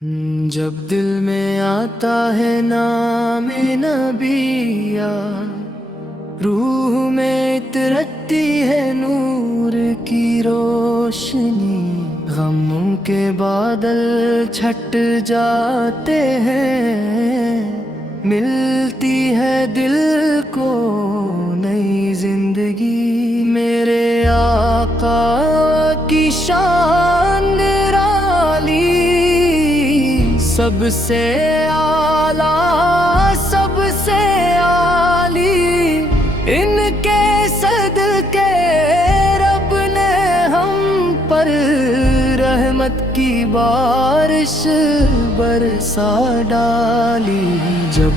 जब दिल में आता है नाम नबिया, रूह में इतरती है नूर की रोशनी। गमों के बादल छट जाते हैं, मिलती है दिल को नई जिंदगी। मेरे आका की शान निराली, सबसे आला सबसे आली। इनके सदके रब ने हम पर रहमत की बारिश बरसा डाली। जब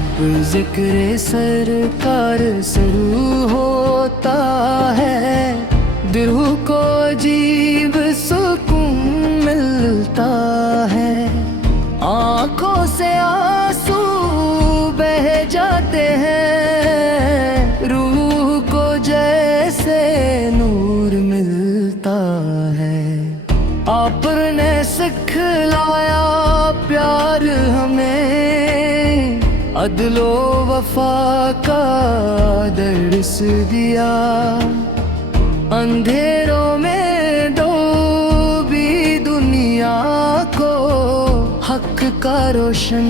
जिक्र सरकार शुरू होता है, दिल को अजीब सुकून मिलता है। आँखों से आंसू बह जाते हैं, रूह को जैसे नूर मिलता है। आपने सिखलाया प्यार हमें, अदलो वफा का दर्स दिया। अंधेरों में डूबी दुनिया को हक का रोशन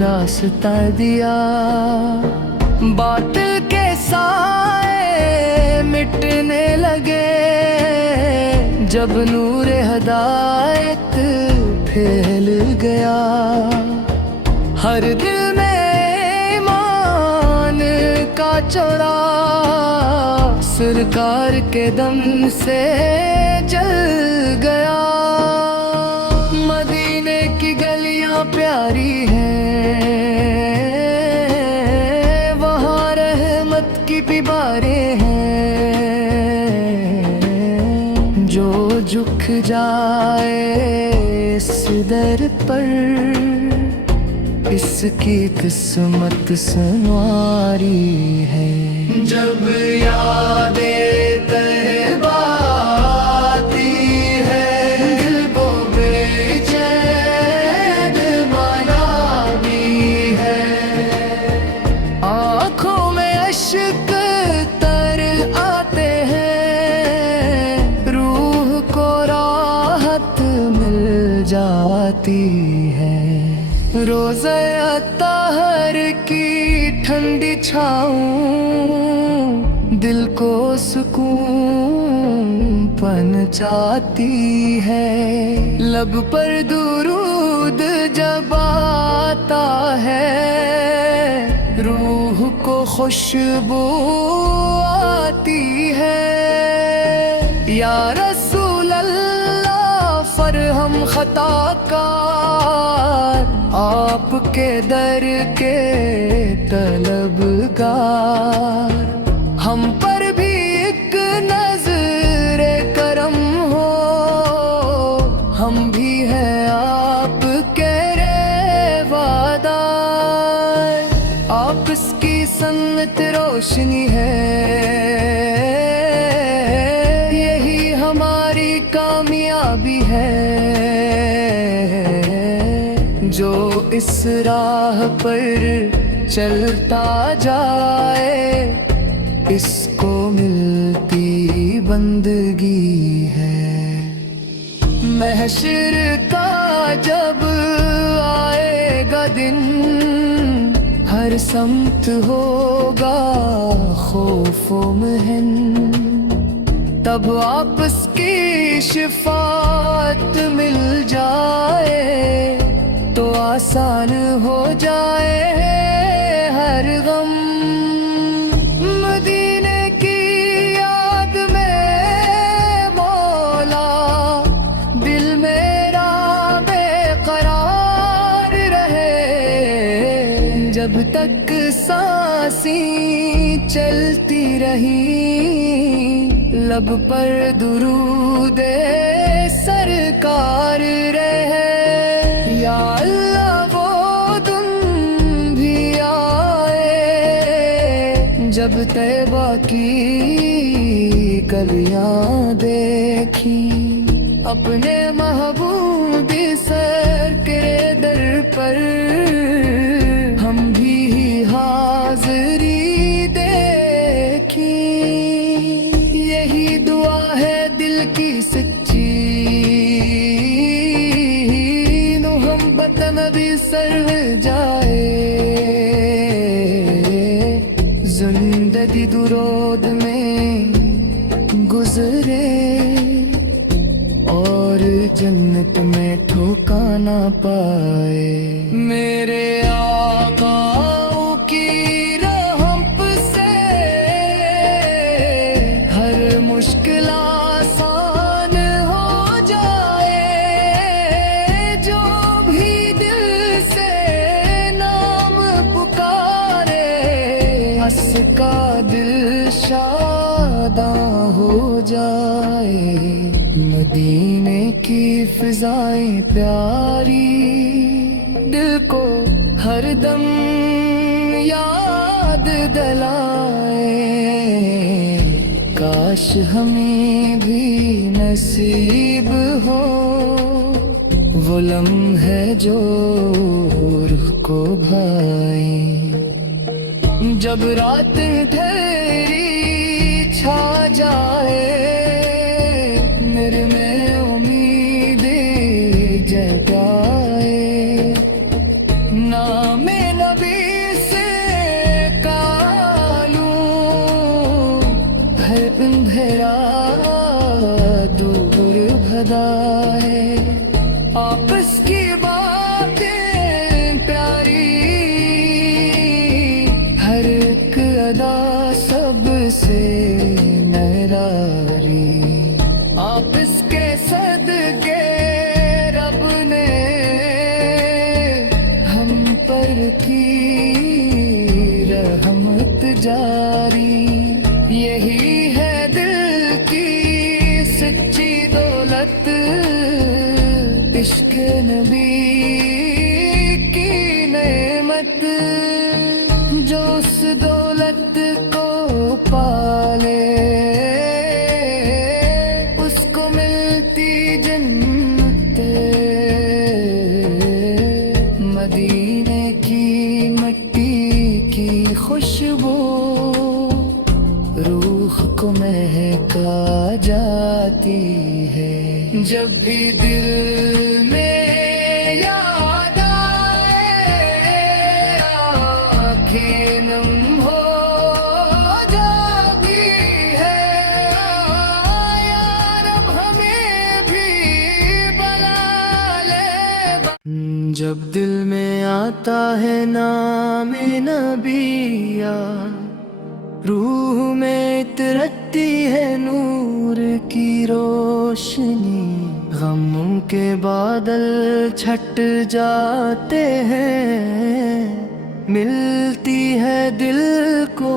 रास्ता दिया। बातिल के साए मिटने लगे, जब नूर हदायत फैल गया। हर दिल में ईमान का चोरा सरकार के दम से जल गया। मदीने की गलियां प्यारी हैं, वहाँ रहमत की पिबारें हैं। जो झुक जाए इस दर पर, इसकी किस्मत संवारी है। जब यादें तैबा आती है, दिल को बेचैन बना भी है। आँखों में अश्क तर आते हैं, रूह को राहत मिल जाती है। रोज़े अत्ताहर की ठंडी छाऊं दिल को सुकून पहुंचाती है। लब पर दुरूद जब आता है, रूह को खुशबू आती है। या रसूल अल्लाह फरहम खताकार, आपके दर के तलबगार। हम पर भी एक नज़रे करम हो, हम भी हैं आपके रेवादार। आप इसकी संगत रोशनी है, यही हमारी कामयाबी है। जो इस राह पर चलता जाए, इसको मिलती बंदगी है। महशर का जब आएगा दिन, हर समत होगा खौफो महन। तब आपस की शिफात मिल जाए, तो आसान हो जाए हर गम। मदीने की याद में मौला, दिल मेरा बेकरार रहे। जब तक सांसें चलती रही, लब पर दुरूदे सरकार रहे। या अल्लाह वो दिन भी आए, जब तैबा की गलियां देखी, अपने महबूब से वतन भी सर्व जाए। जिंदगी दुरूद में गुजरे और जन्नत में ठिकाना पाए। मेरे आकाओं की रहमत से हर मुश्किल आसान हो जाए। जो भी दिल से नाम पुकारे, हंस का दिल शादा हो जाए। मदीने की फिजाएं प्यारी दिल को हरदम याद दिलाए। काश हमें भी नसीब हो वो लम्हे जो रूह को भाए। जब रात ठहरी छा जाए, मेरे में उम्मीदें जगाए। नामे नबी से कालूं है अंधेरा दूर भगाए। आपस की बातें प्यारी, हर एक अदा सबसे निरारी। आप इसके सदके रब ने हम पर की रहमत जारी। यही है दिल की सच्ची दौलत, इश्क नबी की नेमत। जो उस दौलत को पाले, उसको मिलती जन्नत। मदीने की मिट्टी की खुशबू रूह को महका जाती है। जब भी दिल में याद आए, आँखें नम हो जाती है। या रब हमें भी बुला ले। जब दिल में आता है नाम नबिया, रूह में इतरती है नूर की रोशनी। गमों के बादल छट जाते हैं, मिलती है दिल को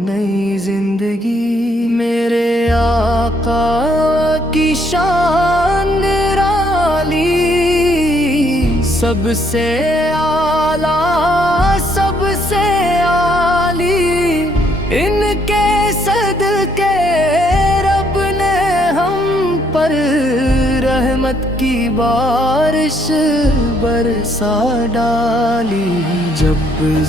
नई जिंदगी। मेरे आका की शान निराली, सबसे आला सबसे आली। इनके सदके रब ने हम पर रहमत की बारिश बरसा डाली। जब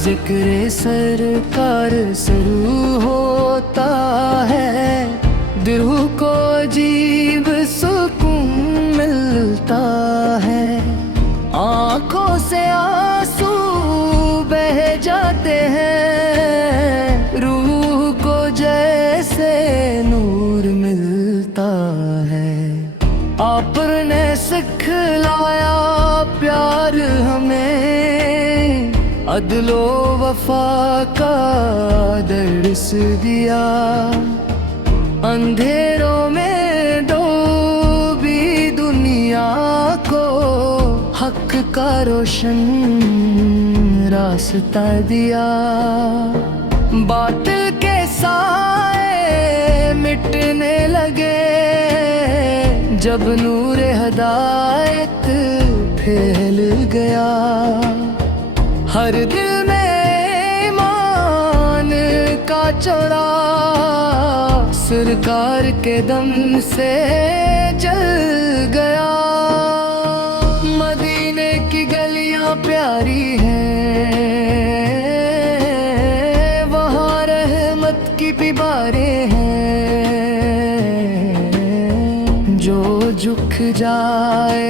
जिक्र सरकार शुरू होता है, दिल को अजीब सुकून मिलता है। आँखों से आंसू बह जाते हैं, रूह को जैसे नूर मिलता है। आपने सिखलाया प्यार हमें, अदलो वफा का दर्स दिया। अंधेरों में डूबी दुनिया को हक का रोशन रास्ता दिया। बातिल के साए मिटने लगे, जब नूर हदायत फैल गया। हर दिल में ईमान का चौरा सरकार के दम से जल गया। मदीने की गलियां प्यारी हैं, वहाँ रहमत की दीवारें हैं। जो झुक जाए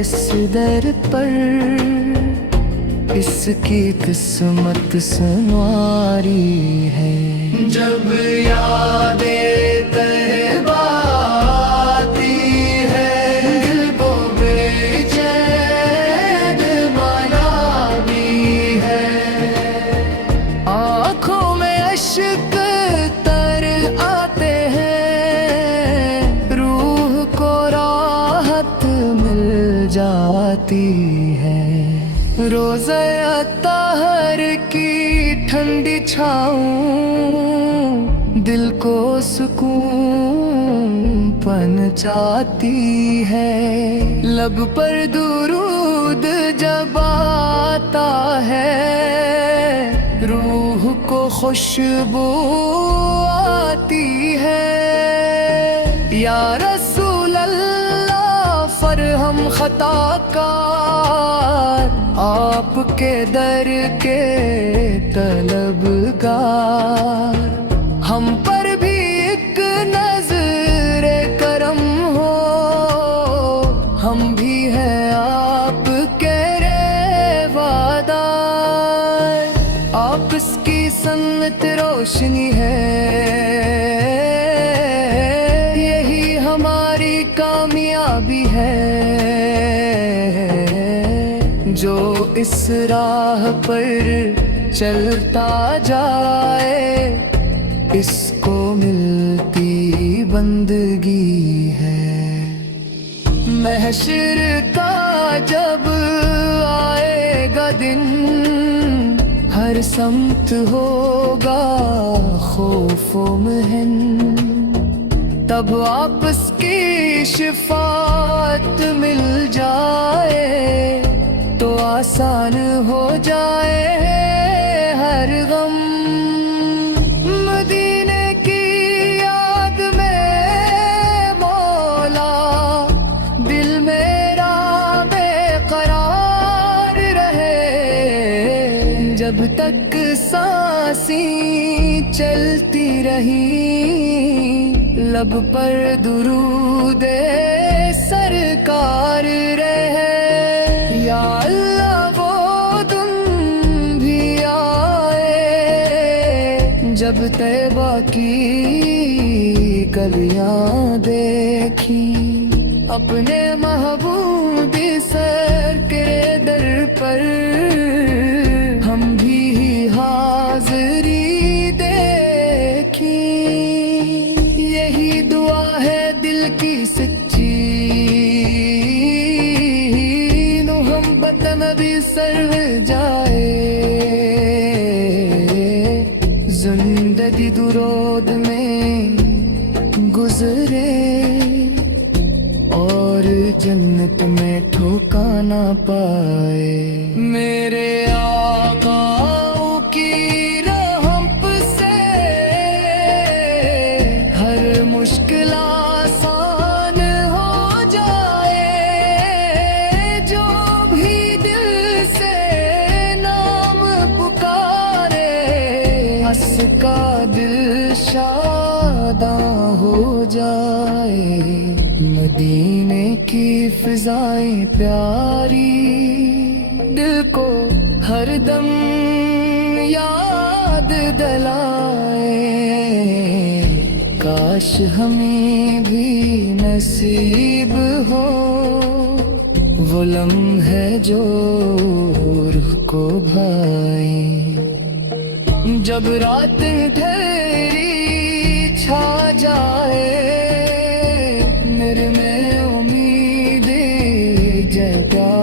इस दर पर, इसकी किस्मत संवारी है। जब यादें तैबा आती है, दिल को बेचैन बना भी है। आँखों में अश्क तर आते हैं, रूह को राहत मिल जाती है। रोज़े अत्ताहर की ठंडी छाँव दिल को सुकून पहुंचाती है। लब पर दुरूद जब आता है, रूह को खुशबू आती है। या रसूल अल्लाह फरहम खताकार, आपके दर के तलबगार। हम पर भी एक नज़रे करम हो, हम भी हैं आपके रेवादार। आप इसकी संगत रोशनी है, यही हमारी कामयाबी है। जो इस राह पर चलता जाए, इसको मिलती बंदगी है। महशर का जब आएगा दिन, हर समत होगा खौफो महन। तब आपस की शिफात मिल जाए, तो आसान हो जाए हर गम। मदीने की याद में मौला, दिल मेरा बेकरार रहे। जब तक सांसें चलती रही, लब पर दुरूदे सरकार रहे। या अल्लाह वो दिन भी आए, जब तैबा की गलियां देखी। अपने महबूबी सर के दर पर, हम भी हाज़री देखी। यही दुआ है दिल की सच्ची, नबी सर्व जाए। जिंदगी दुरूद में गुजरे, और जन्नत में ठिकाना पाए। मेरे आकाओं की रहमत से हर मुश्किल आसान हो जाए। जो भी दिल से नाम पुकारे, उसका दिल शादा हो जाए। मदीने की फिजाएं प्यारी, दिल को हरदम याद दिलाए। काश हमें भी नसीब हो, वो लम्हे जो रूह को भाए। जब रात ठहरी छा जाए, मेरे में उम्मीद जगा